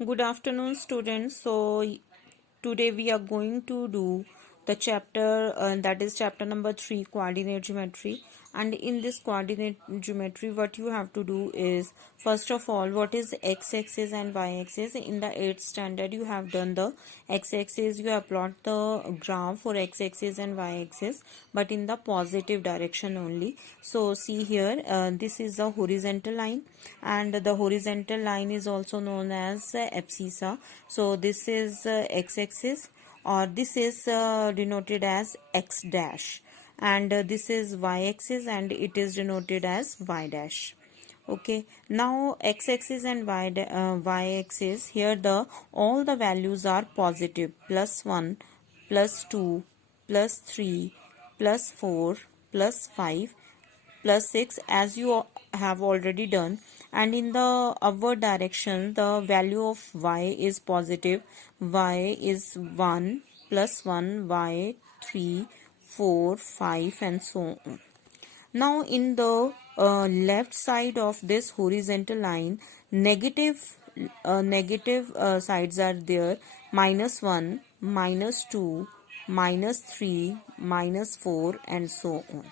Good afternoon, students. Today we are going to do the chapter that is chapter number 3, coordinate geometry. And in this coordinate geometry, what you have to do is, first of all, what is x-axis and y-axis? In the 8th standard, you have done the x-axis. You have plot the graph for x-axis and y-axis, but in the positive direction only. So see here, this is the horizontal line, and the horizontal line is also known as abscissa. So this is x-axis, or this is denoted as x dash, and this is y-axis and it is denoted as y dash. Okay, now x-axis and y-axis, here the all the values are positive: +1, +2, +3, +4, +5, +6, as you have already done. And in the upward direction, the value of y is positive. Y is 1, +1, y 3, 4, 5, and so on. Now in the left side of this horizontal line, negative sides are there: -1, -2, -3, -4, and so on.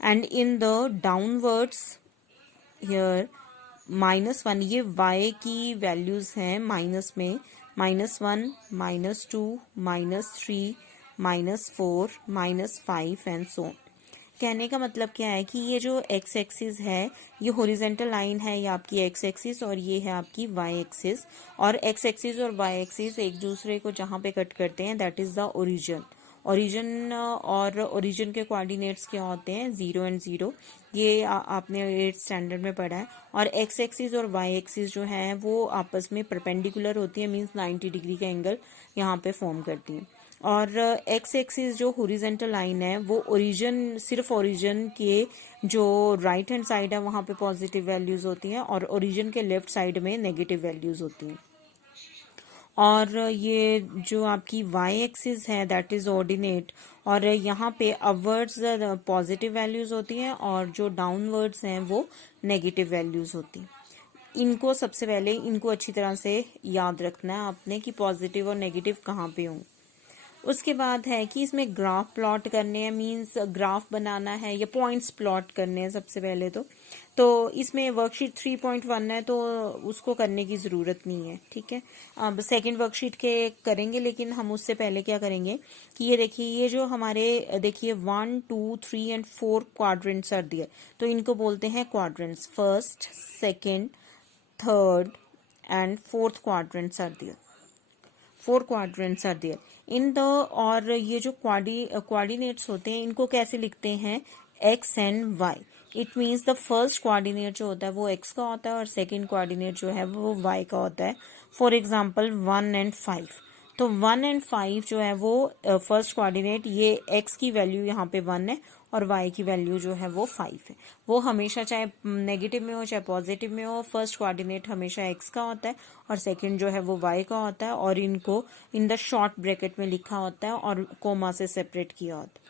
And in the downwards, here -1, ये y की values हैं minus में: -1, -2, -3, -4, -5 and so. कहने का मतलब क्या है कि ये जो x एक्सिस है, ये हॉरिजॉन्टल लाइन है, ये आपकी x एक्सिस, और ये है आपकी y एक्सिस। और x एक्सिस और y एक्सिस एक दूसरे को जहाँ पे कट करते हैं, दैट इज द ओरिजिन। और ओरिजिन के कोऑर्डिनेट्स क्या होते हैं? 0 एंड 0। ये आपने 8th स्टैंडर्ड में पढ़ा है। और x एक्सिस और y एक्सिस जो है वो आपस में परपेंडिकुलर होती है, मींस 90 डिग्री का एंगल यहाँ पे फॉर्म करती हैं। और x एक्सिस जो हॉरिजॉन्टल लाइन है, वो सिर्फ ओरिजिन के जो राइट हैंड साइड है वहाँ पे पॉजिटिव वैल्यूज होती हैं, और ओरिजिन के लेफ्ट साइड में नेगेटिव वैल्यूज होती हैं। और ये जो आपकी y एक्सिस है, दैट इज ऑर्डिनेट, और यहाँ पे अपवर्ड्स पॉजिटिव वैल्यूज होती हैं, और जो डाउनवर्ड्स हैं वो नेगेटिव वैल्यूज होती हैं। इनको सबसे पहले इनको अच्छी तरह से याद रखना है आपने कि पॉजिटिव और नेगेटिव कहाँ पे हों। उसके बाद है कि इसमें ग्राफ प्लॉट करने हैं, मींस ग्राफ बनाना है या पॉइंट्स प्लॉट करने हैं सबसे पहले तो इसमें वर्कशीट 3.1 है, तो उसको करने की ज़रूरत नहीं है, ठीक है। अब सेकंड वर्कशीट के करेंगे, लेकिन हम उससे पहले क्या करेंगे कि ये देखिए, ये जो हमारे देखिए 1, 2, 3 एंड 4 क्वाड्रेंट्स आर दिए, तो इनको बोलते हैं quadrants. First, second, third and fourth quadrants are दिए। 4 quadrants are there in the. और ये जो कोऑर्डिनेट्स होते हैं, इनको कैसे लिखते हैं? x and y। It means the first coordinate जो होता है वो x का होता है, और सेकंड कोऑर्डिनेट जो है वो y का होता है। फॉर एग्जांपल 1 एंड 5, तो 1 एंड 5 जो है वो फर्स्ट कोऑर्डिनेट, ये x की वैल्यू यहाँ पे 1 है, और y की वैल्यू जो है वो 5 है। वो हमेशा चाहे नेगेटिव में हो चाहे पॉजिटिव में हो, फर्स्ट कोऑर्डिनेट हमेशा x का होता है, और सेकंड जो है वो y का होता है, और इनको इन द शॉर्ट ब्रैकेट में लिखा होता है और कोमा से सेपरेट किया होता है।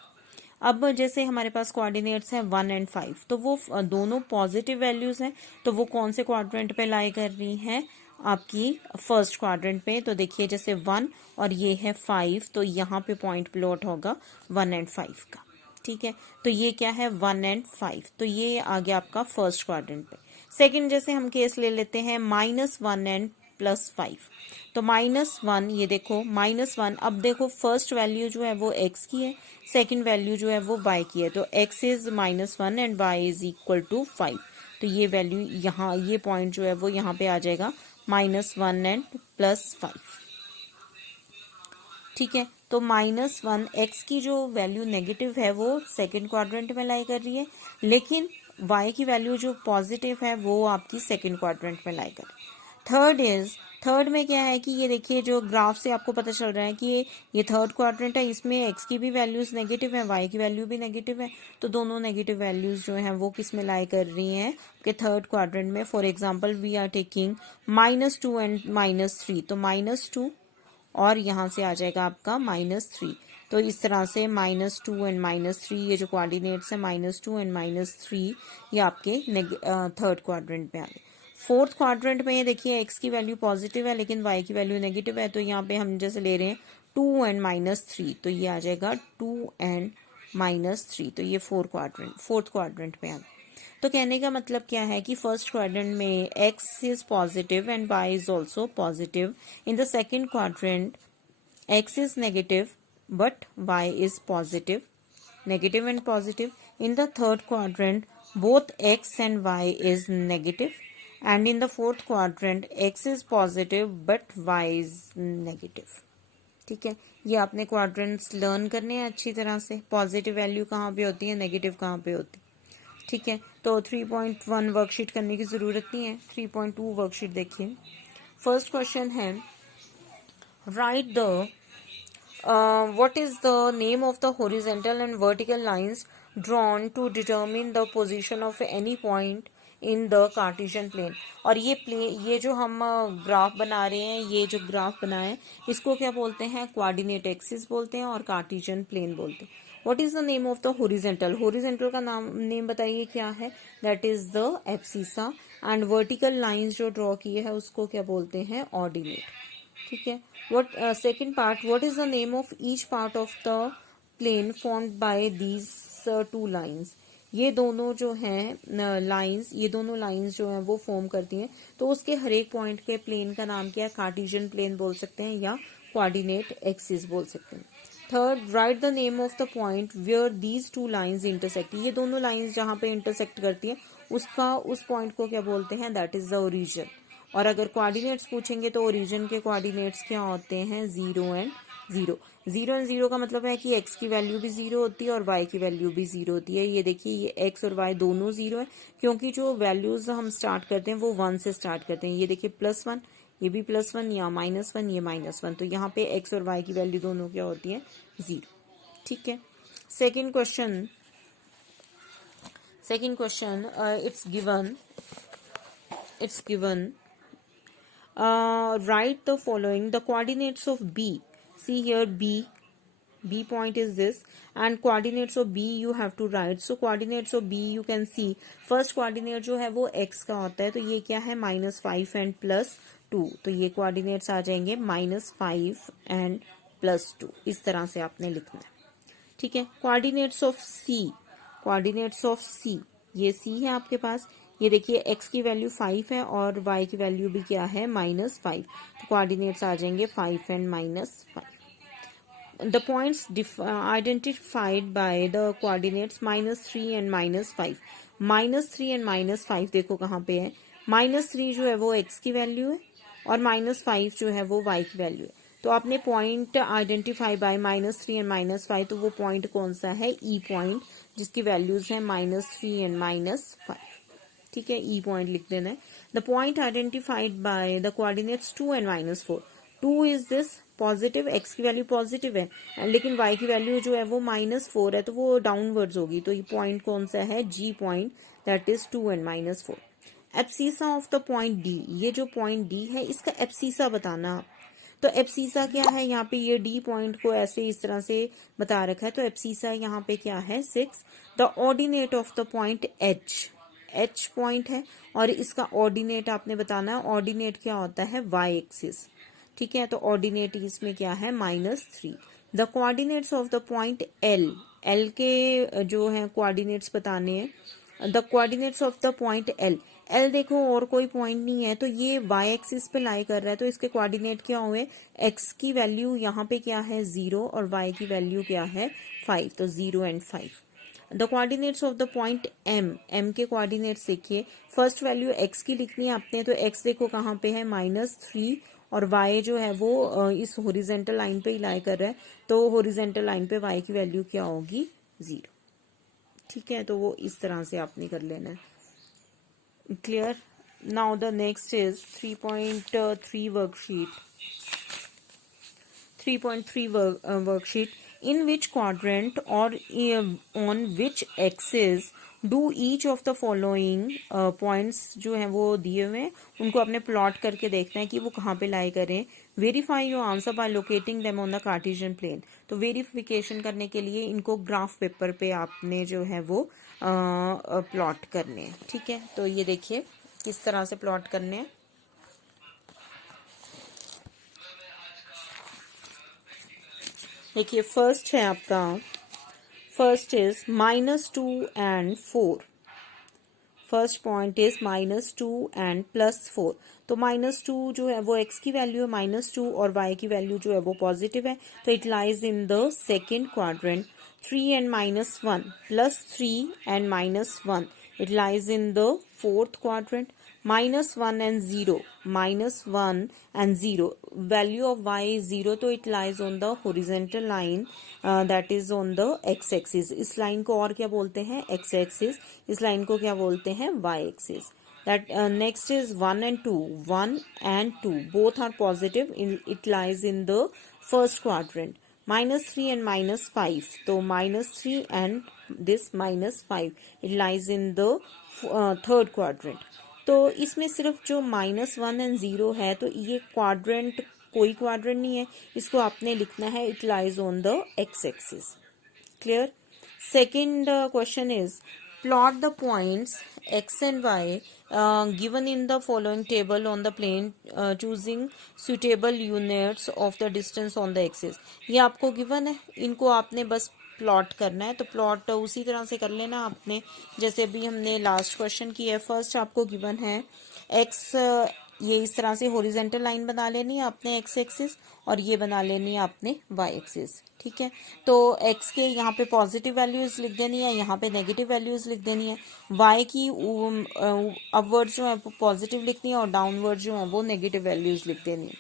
अब जैसे हमारे पास कोऑर्डिनेट्स हैं 1 एंड 5, तो वो दोनों पॉजिटिव वैल्यूज हैं, तो वो कौन से क्वाड्रेंट पे लाई कर रही हैं? आपकी फर्स्ट क्वाड्रेंट पे। तो देखिए, जैसे 1 और ये है 5, तो यहाँ पे पॉइंट प्लॉट होगा 1 एंड 5 का, ठीक है। तो ये क्या है? 1 एंड 5, तो ये आ गया आपका फर्स्ट क्वाड्रेंट पे। सेकंड जैसे हम केस ले लेते हैं -1 एंड +5, तो -1, ये देखो -1, अब देखो फर्स्ट वैल्यू जो है वो x की है, सेकंड वैल्यू जो है वो y की है, तो x is -1 and y is equal to 5। तो ये वैल्यू यहाँ, ये पॉइंट जो है वो यहाँ पे आ जाएगा -1 एंड +5, ठीक है। तो -1, x की जो वैल्यू नेगेटिव है वो सेकंड क्वाड्रेंट में लाई कर रही है, लेकिन y की वैल्यू जो पॉजिटिव है वो आपकी सेकंड क्वाड्रेंट में लाई कर रही है। थर्ड में क्या है कि ये देखिए, जो ग्राफ से आपको पता चल रहा है कि ये थर्ड क्वाड्रेंट है, इसमें x की भी वैल्यूज नेगेटिव है, y की वैल्यू भी नेगेटिव है, तो दोनों नेगेटिव वैल्यूज जो हैं वो किस में लाई कर रही हैं? कि थर्ड क्वाड्रेंट में। For example we are taking -2 and -3, तो -2 और यहाँ से आ जाएगा आपका -3। तो इस तरह से -2 एंड -3, ये जो कोऑर्डिनेट्स है -2 एंड -3, ये आपके थर्ड क्वाड्रेंट में आ गए। फोर्थ क्वाड्रेंट में ये देखिए एक्स की वैल्यू पॉजिटिव है लेकिन वाई की वैल्यू नेगेटिव है, तो यहाँ पे हम जैसे ले रहे हैं 2 एंड -3, तो ये आ जाएगा 2 एंड -3, तो ये फोर्थ क्वाड्रेंट में आ गया। तो कहने का मतलब क्या है कि फर्स्ट क्वाड्रेंट में X is positive and Y is also positive. In the second quadrant x is negative but y is positive, negative and positive. In the third quadrant both x and y is negative, and in the fourth quadrant x is positive but y is negative. ठीक है, ये आपने quadrants learn करने हैं अच्छी तरह से, positive value कहाँ पे होती है, नेगेटिव कहाँ पे होती है। ठीक है, तो 3.1 वर्कशीट करने की ज़रूरत नहीं है, 3.2 वर्कशीट देखिए। फर्स्ट क्वेश्चन है write the what is the name of the horizontal and vertical lines drawn to determine the position of any point in the Cartesian plane। और ये जो हम ग्राफ बना रहे हैं, ये जो ग्राफ बनाए हैं इसको क्या बोलते हैं, कोऑर्डिनेट एक्सिस बोलते हैं और कार्टेशियन प्लेन बोलते हैं। What is the name of the horizontal, horizontal का नेम बताइए क्या है, that is the abscissa. And vertical lines जो ड्रॉ किए हैं उसको क्या बोलते हैं, ऑर्डिनेट। ठीक है, what second part, what is the name of each part of the plane formed by these two lines। ये दोनों जो हैं लाइंस, ये दोनों लाइंस जो हैं वो फॉर्म करती हैं, तो उसके हर एक पॉइंट के प्लेन का नाम क्या है, कार्टेशियन प्लेन बोल सकते हैं या कोऑर्डिनेट एक्सिस बोल सकते हैं। Third, right the name of the point where these two lines intersect. ये दोनों लाइंस जहाँ पे इंटरसेक्ट करती हैं उसका, उस पॉइंट को क्या बोलते हैं, दैट इज द ओरिजिन। और अगर कोऑर्डिनेट्स पूछेंगे तो ओरिजिन के कोऑर्डिनेट्स क्या होते हैं, 0 एंड 0। 0 एंड 0 का मतलब है कि एक्स की वैल्यू भी 0 होती है और वाई की वैल्यू भी 0 होती है। ये देखिए, ये एक्स और वाई दोनों 0 है क्योंकि जो वैल्यूज हम स्टार्ट करते हैं वो 1 से स्टार्ट करते हैं। ये देखिए +1, ये भी +1, या -1, ये -1, तो यहाँ पे एक्स और वाई की वैल्यू दोनों क्या होती है, 0। ठीक है, second question it's given write the following, the coordinates of B, see here B point is this, and coordinates of B you have to write। so coordinates of B you can see, first coordinate जो है वो x का होता है, तो ये क्या है, -5 एंड +2, तो ये coordinates आ जाएंगे -5 एंड +2, इस तरह से आपने लिखना है। ठीक है, कोऑर्डिनेट्स ऑफ C, ये C है आपके पास। ये देखिए x की वैल्यू 5 है और y की वैल्यू भी क्या है, -5, तो कोऑर्डिनेट्स आ जाएंगे 5 and -5। The points identified by the coordinates -3 and -5। -3 and -5 देखो कहाँ पे है, -3 जो है वो x की वैल्यू है और -5 जो है वो y की वैल्यू है। तो आपने पॉइंट आइडेंटिफाई बाय -3 एंड -5, तो वो पॉइंट कौन सा है, ई पॉइंट, जिसकी वैल्यूज है -3 एंड -5। ठीक है, ई पॉइंट लिख देना है। The point identified by the coordinates 2 and -4। 2 is this positive, x की वैल्यू पॉजिटिव है लेकिन वाई की वैल्यू जो है वो -4 है, तो वो डाउनवर्ड्स होगी, तो ये पॉइंट कौन सा है, G point, that is 2 and -4। Abscissa of the point D, ये जो पॉइंट डी है इसका एब्सिसा बताना। तो एब्सिसा क्या है, यहाँ पे ये डी पॉइंट को ऐसे इस तरह से बता रखा है, तो एब्सिसा यहाँ पे क्या है, 6। The ordinate of the point H point है और इसका ऑर्डिनेट आपने बताना है, ऑर्डिनेट क्या होता है, वाई एक्सिस। ठीक है, तो ऑर्डिनेट इसमें क्या है, -3। The coordinates of the point L के जो है कोऑर्डिनेट्स बताने हैं। The coordinates of the point L देखो और कोई पॉइंट नहीं है, तो ये वाई एक्सिस पे लाई कर रहा है, तो इसके कोऑर्डिनेट क्या हुए, एक्स की वैल्यू यहाँ पे क्या है, 0 और वाई की वैल्यू क्या है, 5, तो 0 and 5। The coordinates of the point M के कोऑर्डिनेट्स देखिए, फर्स्ट वैल्यू एक्स की लिखनी है आपने, तो एक्स देखो कहाँ पे है, -3, और y जो है वो इस हॉरिजॉन्टल लाइन पे ही लाई कर रहा है, तो हॉरिजॉन्टल लाइन पे y की वैल्यू क्या होगी, 0। ठीक है, तो वो इस तरह से आपने कर लेना है। Clear. Now the next is 3.3 worksheet. in which quadrant or on which axis do each of the following points जो हैं वो दिए हुए हैं, उनको आपने प्लॉट करके देखना है कि वो कहाँ पे लाई करें। Verify your answer by locating them on the Cartesian plane. तो वेरिफिकेशन करने के लिए इनको ग्राफ पेपर पे आपने जो है वो प्लॉट करने हैं। ठीक है, तो ये देखिए किस तरह से प्लॉट करने हैं। देखिए फर्स्ट है आपका, first is -2 and 4। First point is -2 and +4। तो -2 जो है वो x की वैल्यू है, -2 और y की वैल्यू जो है वो पॉजिटिव है, तो it lies in the second quadrant. 3 and -1 +3 and -1 it lies in the fourth quadrant। -1 and 0, -1 and 0, value of y is 0, तो it lies on the horizontal line, that is on the x-axis। इस line को और क्या बोलते हैं, x-axis। इस line को क्या बोलते हैं, y-axis। That next is 1 and 2, 1 and 2 both are positive, it lies in the first quadrant। -3 and -5, तो -3 and this -5 it lies in the third quadrant। तो इसमें सिर्फ जो -1 and 0 है, तो ये क्वाड्रेंट कोई क्वाड्रेंट नहीं है, इसको आपने लिखना है it lies on the x axis. Clear. Second question is plot the points x and y given in the following table on the plane, choosing suitable units of the distance on the axis। ये आपको given है, इनको आपने बस plot करना है। तो plot उसी तरह से कर लेना आपने जैसे अभी हमने लास्ट क्वेश्चन किया है। फर्स्ट आपको गिवन है x, ये इस तरह से हॉरिजॉन्टल लाइन बना लेनी है आपने x एक्सिस, और ये बना लेनी है आपने y एक्सिस। ठीक है, तो x के यहाँ पे पॉजिटिव वैल्यूज लिख देनी है, यहाँ पे नेगेटिव वैल्यूज लिख देनी है। y की अपवर्ड जो है वो पॉजिटिव लिखनी है और डाउनवर्ड जो है वो नेगेटिव वैल्यूज लिख देनी है।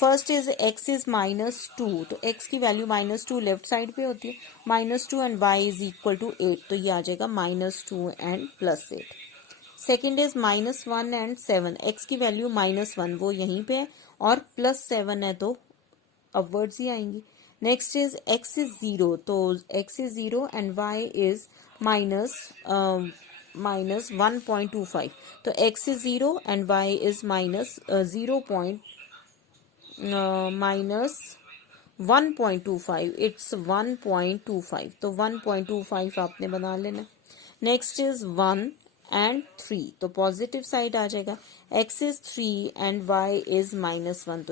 फर्स्ट इज x इज -2, तो x की वैल्यू -2 लेफ्ट साइड पे होती है, -2 and y is equal to 8, तो ये आ जाएगा -2 and +8। Second is -1 and 7, x की वैल्यू -1 वो यहीं पे है और +7 है तो अपवर्ड्स ही आएंगी। नेक्स्ट इज x इज 0, तो x is 0 and y is -1.25, तो x is 0 and y is -1.25, it's 1.25, तो 1.25 आपने बना लेना। नेक्स्ट इज 1 एंड 3, तो पॉजिटिव साइड आ जाएगा। x is 3 and y is -1,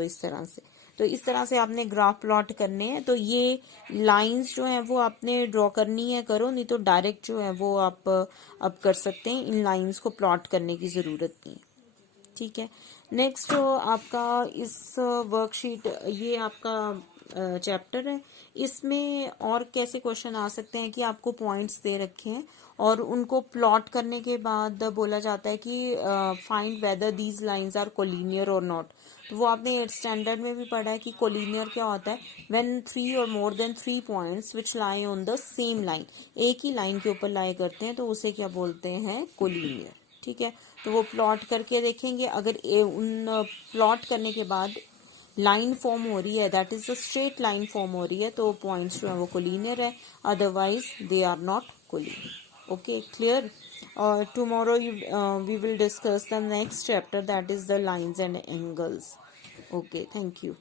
तो इस तरह से आपने ग्राफ प्लॉट करने हैं। तो ये लाइंस जो हैं वो आपने ड्रॉ करनी है, करो, नहीं तो डायरेक्ट जो है वो आप अब कर सकते हैं, इन लाइंस को प्लॉट करने की ज़रूरत नहीं। ठीक है, नेक्स्ट आपका इस वर्कशीट, ये आपका चैप्टर है, इसमें और कैसे क्वेश्चन आ सकते हैं कि आपको पॉइंट्स दे रखे हैं और उनको प्लॉट करने के बाद बोला जाता है कि find whether these lines are collinear और नॉट। तो वो आपने 8th स्टैंडर्ड में भी पढ़ा है कि कोलिनियर क्या होता है, व्हेन 3 और more than 3 points which lie on the same line, एक ही लाइन के ऊपर लाई करते हैं, तो उसे क्या बोलते हैं, कोलिनियर। ठीक है, तो वो प्लॉट करके देखेंगे, अगर उन प्लॉट करने के बाद लाइन फॉर्म हो रही है, that is a straight line form हो रही है, तो पॉइंट्स जो है वो कोलिनियर है, otherwise they are not collinear. Okay, clear. और tomorrow we will discuss the next chapter, that is the lines and angles. Okay, thank you.